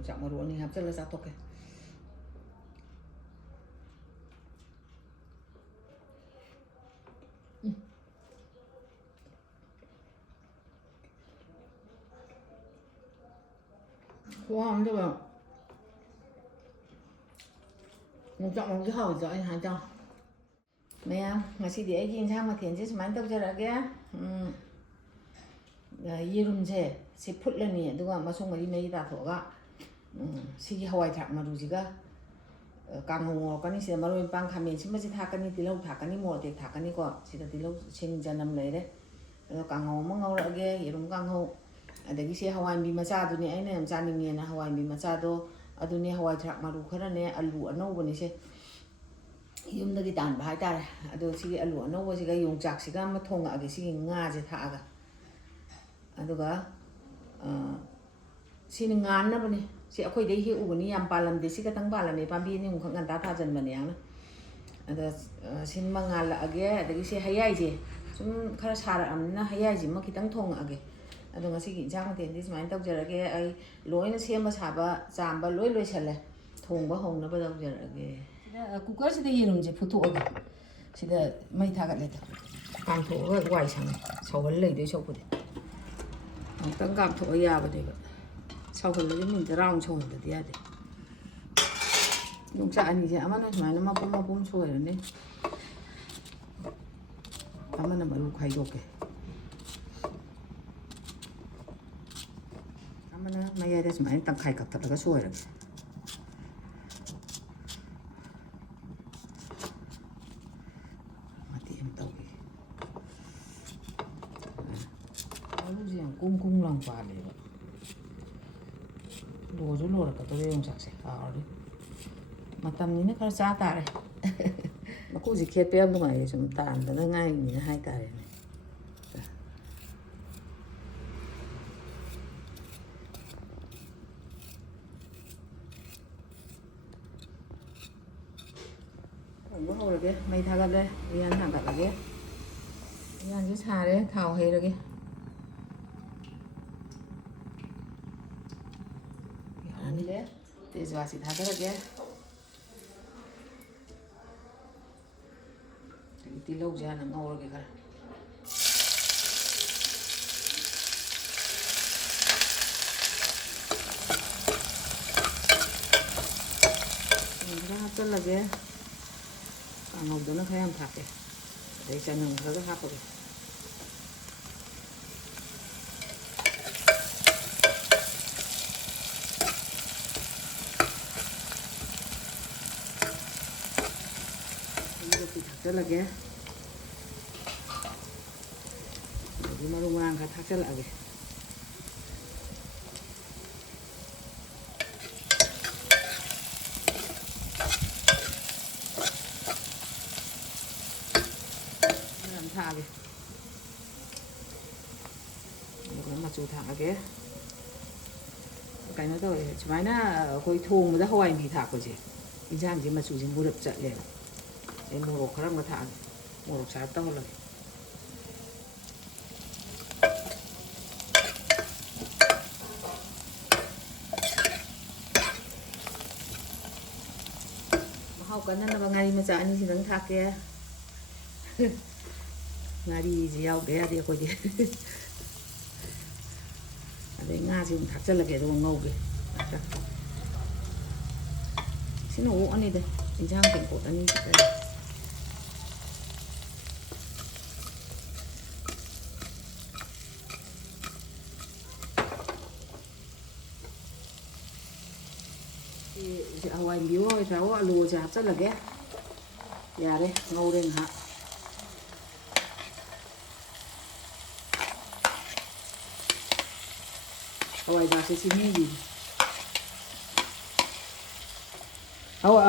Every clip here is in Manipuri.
ꯌꯣꯡꯆꯥꯛ ꯃꯔꯨ ꯑꯅꯤ ꯍꯥꯞꯆꯤꯜꯂ ꯆꯥꯊꯣꯛꯀꯦ ꯋꯥꯝꯗꯕ ꯌꯣꯡꯆꯥꯛ ꯃꯔꯨꯁꯦ ꯍꯥꯎꯗ꯭ꯔꯣ ꯑꯩꯅ ꯍꯥꯏꯗꯣ ꯃꯌꯥꯝ ꯉꯁꯤꯗꯤ ꯑꯩꯒꯤ ꯏꯟꯁꯥꯡ ꯃꯊꯦꯜꯁꯦ ꯁꯨꯃꯥꯏꯅ ꯇꯧꯖꯔꯛꯑꯒꯦ ꯌꯦꯔꯨꯝꯁꯦ ꯁꯤ ꯐꯨꯠꯂꯅꯤ ꯑꯗꯨꯒ ꯃꯁꯨꯡ ꯃꯔꯤ ꯇꯥꯊꯣꯛꯑꯒ ꯁꯤꯒꯤ ꯍꯋꯥꯏ ꯊꯔꯥꯛ ꯃꯔꯨꯁꯤꯒ ꯀꯥꯡꯉꯧ ꯉꯧꯔꯛꯀꯅꯤ ꯁꯤꯗ ꯃꯔꯣꯏ ꯃꯄꯥꯡ ꯈꯥꯃꯦꯟ ꯑꯁꯤꯟꯕꯁꯤ ꯊꯥꯛꯀꯅꯤ ꯇꯤꯜꯍꯧ ꯊꯥꯛꯀꯅꯤ ꯃꯣꯔꯣꯛ ꯑꯇꯦꯛ ꯊꯥꯛꯀꯅꯤꯀꯣ ꯁꯤꯗ ꯇꯤꯜꯍꯧ ꯁꯤꯡ ꯆꯅꯝ ꯂꯩꯔꯦ ꯑꯗꯣ ꯀꯥꯡꯉꯧ ꯑꯃ ꯉꯧꯔꯛꯑꯒꯦ ꯌꯦꯔꯨꯝ ꯀꯥꯡꯉꯧ ꯑꯗꯒꯤ ꯁꯤ ꯍꯋꯥꯏꯟꯕꯤ ꯃꯆꯥꯗꯨꯅꯦ ꯑꯩꯅ ꯌꯥꯝ ꯆꯥꯅꯤꯡꯉꯦꯅ ꯍꯋꯥꯏꯟꯕꯤ ꯃꯆꯥꯗꯣ ꯑꯗꯨꯅꯦ ꯍꯋꯥꯏ ꯊꯔꯥꯛ ꯃꯔꯨ ꯈꯔꯅꯦ ꯑꯂꯨ ꯑꯅꯧꯕꯅꯤꯁꯦ ꯌꯨꯝꯗꯒꯤ ꯇꯥꯟꯕ ꯍꯥꯏꯇꯥꯔꯦ ꯑꯗꯣ ꯁꯤꯒꯤ ꯑꯂꯨ ꯑꯅꯧꯕꯁꯤꯒ ꯌꯣꯡꯆꯥꯛꯁꯤꯒ ꯑꯃ ꯊꯣꯡꯉꯛꯑꯒꯦ ꯁꯤꯒꯤ ꯉꯥꯁꯦ ꯊꯥꯛꯑꯒ ꯑꯗꯨꯒ ꯁꯤꯅ ꯉꯥꯟꯅꯕꯅꯤ ꯁꯤ ꯑꯩꯈꯣꯏꯗꯩ ꯍꯦꯛꯎꯕꯅꯤ ꯌꯥꯝ ꯄꯥꯜꯂꯝꯗꯦ ꯁꯤ ꯈꯛꯇꯪ ꯄꯥꯜꯂꯝꯃꯦ ꯄꯥꯝꯕꯤ ꯑꯅꯤꯃꯨꯛꯈꯛ ꯉꯟꯇꯥ ꯊꯥꯖꯟꯕꯅꯦ ꯌꯥꯝꯅ ꯑꯗ ꯁꯤꯟꯃ ꯉꯥꯜꯂꯛꯑꯒꯦ ꯑꯗꯒꯤ ꯁꯤ ꯍꯌꯥꯏꯁꯦ ꯁꯨꯝ ꯈꯔ ꯁꯥꯔꯛꯑꯕꯅꯤꯅ ꯍꯌꯥꯏꯁꯤꯃ ꯈꯤꯇꯪ ꯊꯣꯡꯉꯛꯑꯒꯦ ꯑꯗꯣ ꯉꯁꯤꯒꯤ ꯏꯟꯁꯥꯡ ꯃꯊꯦꯜꯗꯤ ꯁꯨꯃꯥꯏꯅ ꯇꯧꯖꯔꯒꯦ ꯑꯩ ꯂꯣꯏꯅ ꯁꯦꯝꯕ ꯁꯥꯕ ꯆꯥꯝꯕ ꯂꯣꯏ ꯂꯣꯏꯁꯜꯂꯦ ꯊꯣꯡꯕ ꯍꯧꯅꯕ ꯇꯧꯖꯔꯛꯑꯒꯦ ꯁꯤꯗ ꯀꯨꯀꯔꯁꯤꯗ ꯌꯦꯔꯨꯝꯁꯦ ꯐꯨꯠꯇꯣꯛꯑꯒꯦ ꯁꯤꯗ ꯃꯩ ꯊꯥꯒꯠꯂꯦꯗ ꯀꯥꯝꯊꯣꯛꯑꯒ ꯋꯥꯏ ꯁꯪꯉꯦ ꯁꯧꯍꯜ ꯂꯩꯗꯣꯏ ꯁꯧꯕꯗꯤ ꯑꯃꯨꯛꯇꯪ ꯀꯥꯝꯊꯣꯛꯑ ꯌꯥꯕꯅꯦꯕ ꯁꯧꯍꯜꯂꯗꯤ ꯃꯤꯅꯤꯠ 10 ꯁꯧꯍꯜꯂꯗꯤ ꯌꯥꯗꯦ ꯌꯣꯡꯆꯥꯛ ꯑꯅꯤꯁꯦ ꯑꯃꯅ ꯁꯨꯃꯥꯏꯅ ꯃꯄꯨꯝ ꯃꯄꯨꯝ ꯁꯣꯏꯔꯅꯤ ꯑꯃꯅ ꯃꯔꯨ ꯈꯥꯏꯗꯣꯛꯀꯦ ꯑꯃꯅ ꯃꯌꯥꯏꯗ ꯁꯨꯃꯥꯏꯅ ꯇꯪꯈꯥꯏ ꯀꯛꯊꯠꯂꯒ ꯁꯣꯏꯔꯒꯦ ꯃꯇꯦꯛ ꯑꯃ ꯇꯧꯒꯦ ꯃꯔꯨꯁꯦ ꯌꯥꯝ ꯀꯨꯡ ꯂꯥꯎ ꯄꯥꯜꯂꯦꯕ ꯂꯣꯁꯨ ꯂꯣꯏꯔꯛꯀꯗꯧꯔꯦ ꯌꯣꯡꯆꯥꯛꯁꯦ ꯍꯥꯎꯔꯅꯤ ꯃꯇꯝꯅꯤꯅ ꯈꯔ ꯆꯥ ꯇꯥꯔꯦ ꯃꯀꯨꯁꯦ ꯈꯦꯠꯄ ꯌꯥꯝ ꯅꯨꯡꯉꯥꯏꯌꯦ ꯁꯨꯝ ꯇꯥꯟꯗꯅ ꯉꯥꯏꯔꯤꯅꯤꯅ ꯍꯥꯏꯇꯥꯔꯦꯅꯦ ꯊꯣꯡꯕ ꯍꯧꯔꯒꯦ ꯃꯩ ꯊꯥꯒꯠꯂꯦ ꯎꯌꯥꯟ ꯊꯥꯡꯒꯠꯂꯒꯦ ꯎꯌꯥꯟꯁꯦ ꯁꯥꯔꯦ ꯊꯥꯎ ꯍꯩꯔꯒꯦ ꯌꯥꯔꯅꯤ ꯇꯦꯖꯋꯥꯁꯤ ꯊꯥꯗꯔꯒꯦ ꯑꯗꯒꯤ ꯇꯤꯜꯍꯧꯁꯦ ꯍꯥꯟꯅ ꯉꯧꯔꯒꯦ ꯈꯔ ꯈꯔ ꯍꯥꯞꯆꯤꯜꯂꯒꯦ ꯀꯥꯡꯉꯧꯗꯨꯅ ꯈꯔ ꯌꯥꯝ ꯊꯥꯛꯀꯦ ꯑꯗꯩ ꯆꯅꯝ ꯈꯔꯒ ꯍꯥꯞꯄꯒꯦ ꯊꯥꯛꯆꯤꯜꯂꯒꯦ ꯑꯗꯒꯤ ꯃꯔꯨ ꯃꯔꯥꯡ ꯈꯔ ꯊꯥꯛꯆꯤꯜꯂꯛꯑꯒꯦ ꯌꯥꯝ ꯊꯥꯛꯑꯒꯦ ꯑꯗꯨꯒ ꯃꯆꯨ ꯊꯥꯛꯑꯒꯦ ꯀꯩꯅꯣ ꯇꯧꯋꯦ ꯁꯨꯃꯥꯏꯅ ꯑꯩꯈꯣই ꯊꯣꯡꯕꯗ ꯍꯋꯥꯏꯟꯕꯤ ꯊꯥꯛꯄꯁꯦ ꯏꯟꯁꯥꯡꯁꯦ ꯃꯆꯨꯁꯦ ꯃꯨꯔꯞ ꯆꯠꯂꯦꯕ ꯑꯩ ꯃꯣꯔꯣꯛ ꯈꯔ ꯑꯃꯒ ꯊꯥꯛꯑꯒꯦ ꯃꯣꯔꯣꯛ ꯁꯥꯔꯞ ꯇꯧꯍꯜꯂꯒꯦ ꯃꯍꯥꯎ ꯀꯟꯅꯅꯕ ꯉꯥꯔꯤ ꯃꯆꯥ ꯑꯅꯤꯁꯤꯗꯪ ꯊꯥꯛꯀꯦ ꯉꯥꯔꯤꯁꯤ ꯌꯥꯎꯗ ꯌꯥꯗꯦ ꯑꯩꯈꯣꯏꯗꯤ ꯑꯗꯩ ꯉꯥꯁꯤ ꯑꯃꯨꯛ ꯊꯥꯛꯆꯤꯜꯂꯒꯦ ꯑꯗꯨꯒ ꯉꯧꯒꯦ ꯁꯤꯅ ꯑꯣꯛꯑꯅꯤꯗ ꯏꯟꯁꯥꯡ ꯇꯦꯡꯀꯣꯠ ꯑꯅꯤ ꯈꯤꯇꯪ ꯍꯋꯥꯏꯟꯕꯤ ꯑꯣꯏꯗ꯭ꯔꯥ ꯑꯂꯨꯁꯦ ꯍꯥꯞꯆꯤꯜꯂꯒꯦ ꯌꯥꯔꯦ ꯉꯧꯔꯦ ꯉꯥꯏꯍꯥꯛ ꯍꯋꯥꯏꯊꯔꯥꯛꯁꯦ ꯆꯤꯅꯤꯒꯤ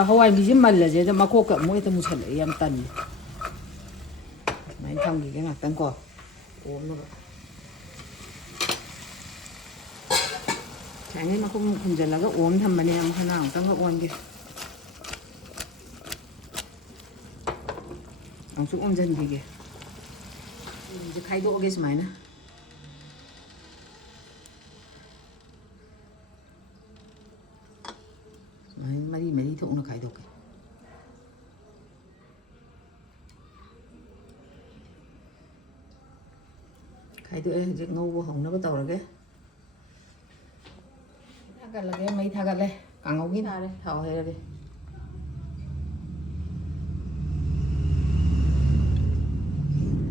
ꯍꯋꯥꯏꯟꯕꯤꯁꯦ ꯃꯜꯂꯁꯦ ꯑꯗ ꯃꯀꯣꯛꯀ ꯑꯃꯨꯛ ꯍꯦꯛꯇ ꯃꯨꯁꯜꯂꯛꯑꯦ ꯌꯥꯝ ꯇꯜꯂꯦ ꯁꯨꯃꯥꯏꯅ ꯊꯝꯈꯤꯒꯦ ꯉꯥꯛꯇꯪ ꯀꯣ ꯑꯣꯝꯅꯕ ꯉꯁꯥꯏꯉꯩ ꯃꯈꯨꯝ ꯈꯨꯝꯖꯤꯜꯂꯒ ꯑꯣꯝ ꯊꯝꯕꯅꯦ ꯑꯃꯨꯛ ꯍꯟꯅ ꯑꯃꯨꯛꯇꯪꯒ ꯑꯣꯟꯒꯦ ꯑꯃꯨꯛꯁꯨ ꯑꯣꯝꯁꯤꯟꯈꯤꯒꯦ ꯁꯤꯁꯦ ꯈꯥꯏꯗꯣꯛꯑꯒꯦ ꯁꯨꯃꯥꯏꯅ mari thokna khaidoke khaidoe hojik ngauba hongnaba tawrage thagalage mai thagale kangaugi thare thau herage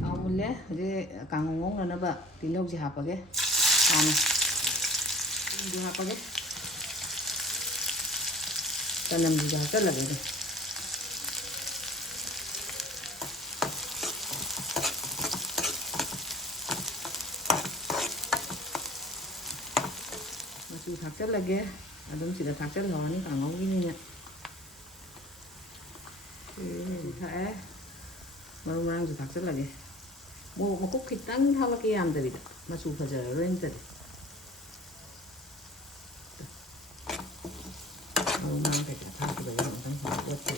amulle hojik kangau ngongnaba tilauji hapage ana di hapage tanam di hapalage masu thakchalage adum sida thakchal hawani kangau gini nya thae maru marang su thakchalage mo makuk khitang thalake yamdari masu phajara rointari maru marang kai thakki da wang tang ha watti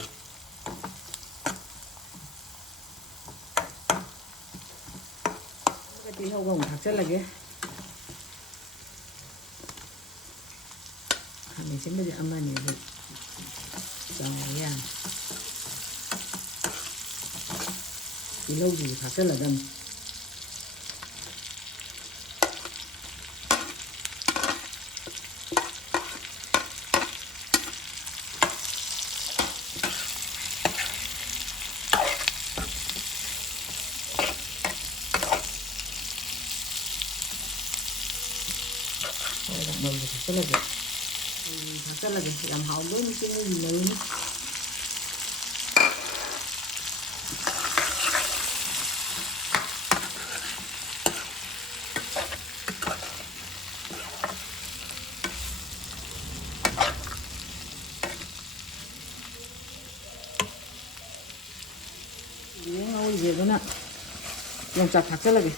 cái hậu gồng thakchalage mình sẽ bây giờ âm này được rồi nha thì lâu gì thả rất là đâm rồi đặt đầu thì rất là đẹp thakchalage yam hawlo ni kini yinarini ngau je bana yongchak thakchalage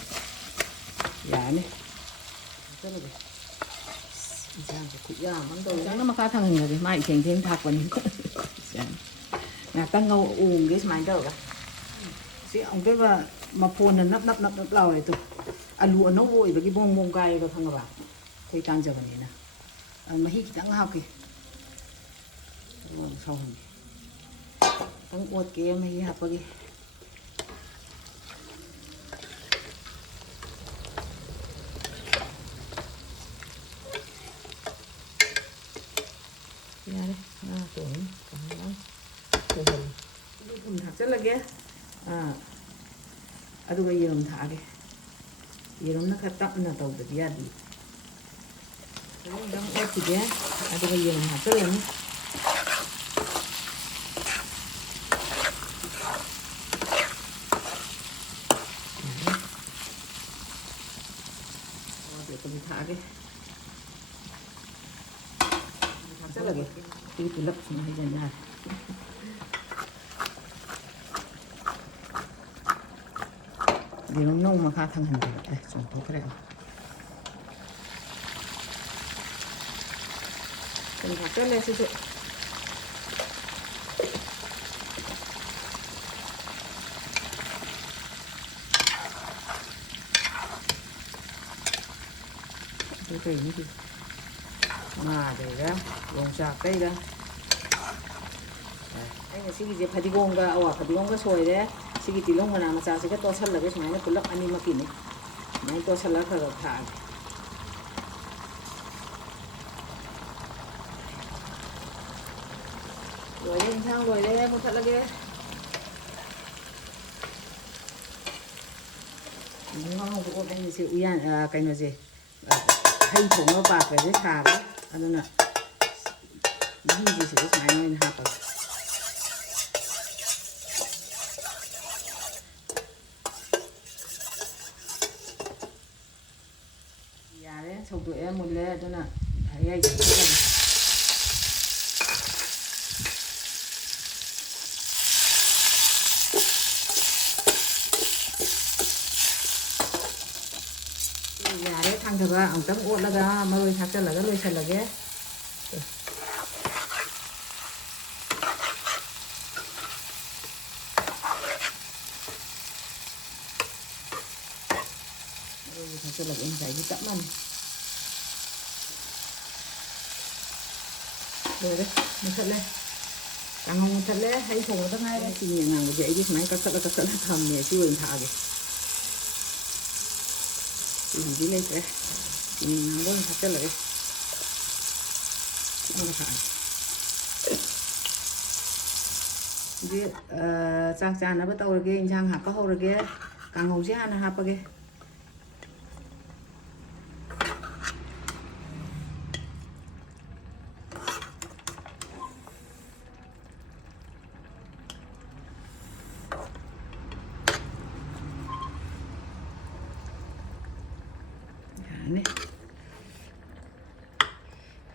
yani thakchalage Giang của cụ già mắm đầu nó mà cá thằng hình là cái mai chèn thêm thạc vào những tăng ngâu uống cái máy đầu cả chứ ông cái mà phun là nắp lào này thôi lụa nó vội với cái bông gai vào thằng vào thấy tan giờ này nè mà hít tăng học kì sau hình tăng uất kia mà hít học vào kì thakchalage aduga yerum thage yerum na khatapna tawdadi yadi dang otige aduga yerum hachalani thage thakchalage tulap sumai jangan yerum nong mà kha thằng hình đây chúng tôi cái này cần phải cất lên sử dụng cái gì nữa gì mà để ra gồm sạc đây ra đây là cái gì phải đi gồm cả phải đi gồm cái sồi đấy Sigi tilong mana macha siga tosal lage sumana pulak ani makini mai tosal la khara tha rồi lên thang rồi đấy một thật lage ngon của anh sự uyan cái nào gì hay thùng nó bạc cái xà đó anh nè gì gì sự sumai này hả sầu tụi em một lê cho nè thấy ai cũng làm nhà đấy thằng thật ra ông tấm uất là ra mà rồi thằng chân là cái lưỡi sần là cái thằng chân là cái phải đi tắm ăn ꯂꯣꯏꯔꯦ ꯃꯨꯊꯠꯂꯦ ꯀꯥꯡꯍꯧ ꯃꯨꯊꯠꯂꯦ ꯍꯩ ꯊꯣꯡꯕꯗ ꯉꯥꯏꯔꯦ ꯆꯤꯅꯤ ꯑꯉꯥꯡꯕꯁꯦ ꯑꯩꯗꯤ ꯁꯨꯃꯥꯏꯅ ꯀꯛꯊꯠꯂ ꯊꯝꯃꯦ ꯁꯤ ꯑꯣꯏꯅ ꯊꯥꯛꯑꯒꯦ ꯆꯤꯅꯤꯗꯤ ꯂꯩꯇ꯭ꯔꯦ ꯆꯤꯅꯤ ꯑꯉꯥꯡꯕ ꯑꯣꯏꯅ ꯊꯥꯛꯆꯜꯂꯒꯦ ꯑꯃꯒ ꯊꯥꯛꯑꯒꯦ ꯍꯧꯖꯤꯛ ꯆꯥꯛ ꯆꯥꯅꯕ ꯇꯧꯔꯒꯦ ꯏꯟꯁꯥꯡ ꯍꯥꯞꯄ ꯍꯧꯔꯒꯦ ꯀꯥꯡꯍꯧꯁꯦ ꯍꯥꯟꯅ ꯍꯥꯞꯄꯒꯦ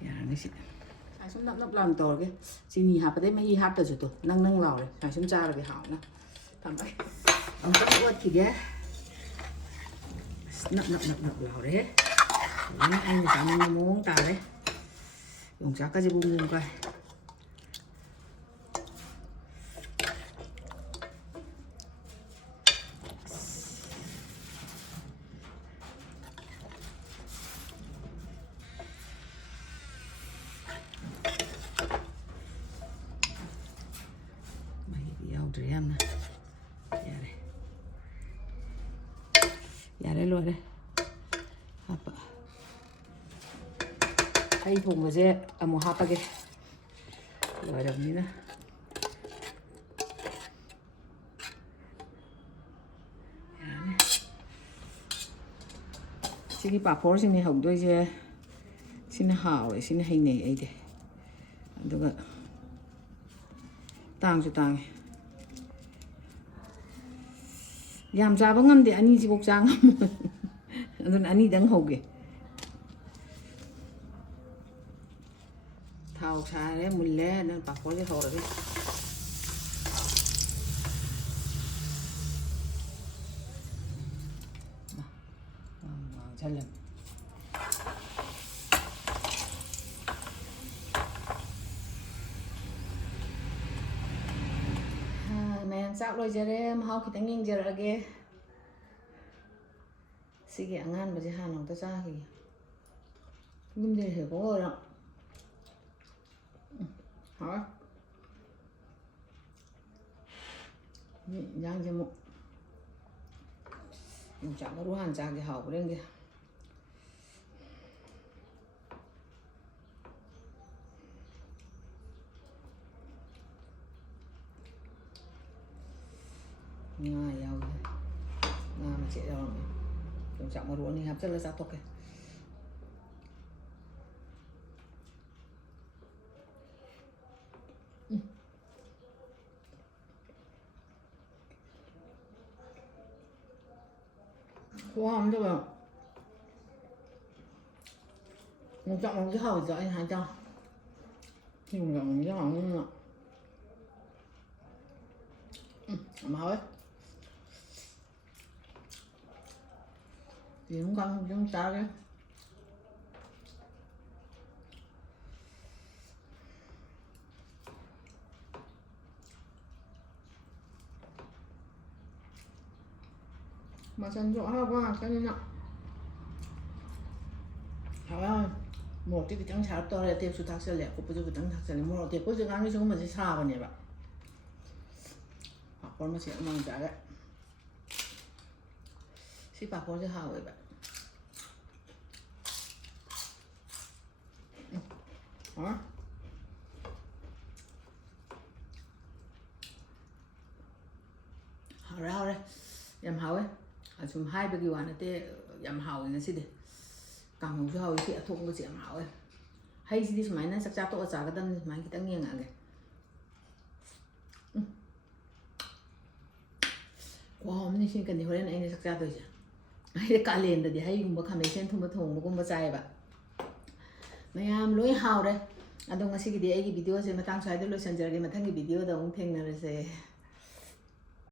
ꯌꯥꯔꯅꯤ ꯁꯤ ꯁꯨꯝ ꯅꯞ ꯅꯞ ꯂꯥꯎꯅ ꯇꯧꯔꯒꯦ ꯆꯤꯅꯤ ꯍꯥꯞꯄꯗꯩ ꯃꯍꯤ ꯍꯥꯞꯇꯁꯨ ꯇꯣ ꯅꯪ ꯅꯪ ꯂꯥꯎꯔꯦ ꯁꯨꯝ ꯆꯥꯔꯒꯦ ꯍꯥꯎꯅ ꯊꯝꯃꯒꯦ ꯑꯃꯨꯛꯇꯪ ꯑꯣꯠꯈꯤꯒꯦ ꯅꯞ ꯅꯞ ꯅꯞ ꯅꯞ ꯂꯥꯎꯔꯦ ꯑꯩꯅ ꯆꯥꯅꯤꯡꯕ ꯃꯑꯣꯡ ꯇꯥꯔꯦ ꯌꯣꯡꯆꯥꯛꯀꯁꯦ ꯕꯨꯝ ꯕꯨꯝ ꯀꯥꯏ ꯌꯥꯎꯗ꯭ꯔꯦ ꯌꯥꯝꯅ ꯌꯥꯔꯦ ꯌꯥꯔꯦ ꯂꯣꯏꯔꯦ ꯍꯥꯞꯄ ꯍꯩ ꯊꯣꯡꯕꯁꯦ ꯑꯃꯨꯛ ꯍꯥꯞꯄꯒꯦ ꯂꯣꯏꯔꯕꯅꯤꯅ ꯌꯥꯔꯅꯤ ꯁꯤꯒꯤ ꯄꯥꯐꯣꯔꯁꯤꯅꯦ ꯍꯧꯗꯣꯏꯁꯦ ꯁꯤꯅ ꯍꯥꯎꯋꯦ ꯁꯤꯅ ꯍꯩꯅꯩ ꯑꯩꯗꯤ ꯑꯗꯨꯒ ꯇꯥꯡꯁꯨ ꯇꯥꯡꯉꯦ ꯌꯥꯝ ꯆꯥꯕ ꯉꯝꯗꯦ ꯑꯅꯤꯁꯤꯐꯧ ꯆꯥ ꯉꯝꯃꯣꯏ ꯑꯗꯨꯅ ꯑꯅꯤꯗꯪ ꯍꯧꯒꯦ ꯊꯥꯎ ꯁꯥꯔꯦ ꯃꯨꯜꯂꯦ ꯅꯪ ꯄꯥꯐꯣꯔꯁꯦ ꯍꯧꯔꯒꯦ ꯉꯥꯡꯁꯜꯂꯦ ꯃꯌꯥꯝ ꯆꯥꯛ ꯂꯣꯏꯖꯔꯦ ꯃꯍꯥꯎ ꯈꯤꯇꯪ ꯌꯦꯡꯖꯔꯛꯑꯒꯦ ꯁꯤꯒꯤ ꯑꯉꯥꯟꯕꯁꯦ ꯍꯥꯟꯅ ꯑꯝꯇ ꯆꯥꯈꯤꯒꯦ ꯌꯨꯝꯗꯩ ꯍꯦꯛꯄ ꯑꯣꯏꯔꯣ ꯍꯥꯎꯋꯦ ꯏꯟꯖꯥꯡꯁꯦ ꯑꯃꯨꯛ ꯌꯣꯡꯆꯥꯛ ꯃꯔꯨ ꯍꯥꯟꯅ ꯆꯥꯒꯦ ꯍꯥꯎꯕ꯭ꯔ ꯌꯦꯡꯒꯦ ꯉꯥ ꯌꯥꯎꯋꯦ ꯉꯥ ꯃꯆꯦꯠ ꯌꯥꯎꯔꯝꯃꯦ ꯌꯣꯡꯆꯥꯛ ꯃꯔꯨ ꯑꯅꯤ ꯍꯥꯞꯆꯤꯜꯂ ꯆꯥꯊꯣꯛꯀꯦ ꯋꯥꯝꯗꯕ ꯌꯣꯡꯆꯥꯛ ꯃꯔꯨꯁꯦ ꯍꯥꯎꯋꯤꯗꯣ ꯑꯩꯅ ꯍꯥꯏꯗꯣ ꯌꯣꯡꯆꯥꯛ ꯃꯔꯨꯁꯦ ꯍꯥꯎꯅꯤꯅ ꯌꯥꯝ ꯍꯥꯎꯋꯦ ꯌꯦꯔꯨꯝ ꯀꯥꯡꯍꯧꯁꯨ ꯑꯃꯨꯛ ꯆꯥꯒꯦ ꯃꯆꯜꯁꯨ ꯑꯍꯥꯎꯕ ꯉꯥꯛꯇꯅꯤꯅ ꯍꯥꯎꯋꯦ ꯃꯣꯔꯣꯛꯇꯤ ꯈꯤꯇꯪ ꯁꯥꯔꯞ ꯇꯧꯔꯦ ꯑꯇꯦꯛꯄꯁꯨ ꯊꯥꯛꯆꯜꯂꯦ ꯑꯀꯨꯞꯄꯁꯨ ꯈꯤꯇꯪ ꯊꯥꯛꯆꯜꯂꯦ ꯃꯣꯔꯣꯛ ꯑꯇꯦꯛꯄ ꯍꯧꯖꯤꯛꯀꯥꯟꯒꯤ ꯁꯤꯒꯨꯝꯕꯁꯦ ꯁꯥꯕꯅꯦꯕ ꯄꯥꯐꯣꯔ ꯃꯆꯦꯠ ꯑꯃꯃꯝ ꯆꯥꯒꯦ ꯁꯤ ꯄꯥꯐꯣꯔꯁꯦ ꯍꯥꯎꯋꯦꯕ ꯍꯥꯎꯋꯦ ꯍꯥꯎꯔꯦ ꯍꯥꯎꯔꯦ ꯌꯥꯝ ꯍꯥꯎꯋꯦ ꯑꯁꯨꯝ ꯍꯥꯏꯕꯒꯤ ꯋꯥ ꯅꯠꯇꯦ ꯌꯥꯝ ꯍꯥꯎꯋꯦ ꯉꯁꯤꯗꯤ ꯀꯥꯡꯍꯧꯁꯨ ꯍꯥꯎꯋꯤ ꯁꯤ ꯑꯊꯣꯡꯕꯁꯤ ꯌꯥꯝ ꯍꯥꯎꯋꯦ ꯍꯩꯁꯤꯗꯤ ꯁꯨꯃꯥꯏꯅ ꯆꯥꯛꯆꯥ ꯇꯣꯛꯑ ꯆꯥꯒꯗꯕꯅꯤ ꯁꯨꯃꯥꯏꯅ ꯈꯤꯇꯪ ꯌꯦꯡꯉꯛꯑꯒꯦ ꯈꯨꯍꯥꯎꯑꯝꯅꯤ ꯁꯤ ꯀꯅꯤ ꯍꯣꯔꯦꯟ ꯑꯩꯅ ꯆꯥꯛ ꯆꯥꯗꯣꯏꯁꯦ ꯑꯩꯗꯤ ꯀꯥꯂꯦꯟꯗꯗꯤ ꯍꯩꯒꯨꯝꯕ ꯈꯥꯃꯦꯟ ꯊꯣꯡꯕ ꯊꯣꯡꯕꯒꯨꯝꯕ ꯆꯥꯏꯌꯦꯕ ꯃꯌꯥꯝ ꯂꯣꯏ ꯍꯥꯎꯔꯦ ꯑꯗꯣ ꯉꯁꯤꯒꯤꯗꯤ ꯑꯩꯒꯤ ꯚꯤꯗꯤꯑꯣꯁꯦ ꯃꯇꯥꯡ ꯁ꯭ꯋꯥꯏꯗ ꯂꯣꯏꯁꯤꯟꯖꯔꯒꯦ ꯃꯊꯪꯒꯤ ꯚꯤꯗꯤꯑꯣꯗ ꯑꯃꯨꯛ ꯊꯦꯡꯅꯔꯁꯦ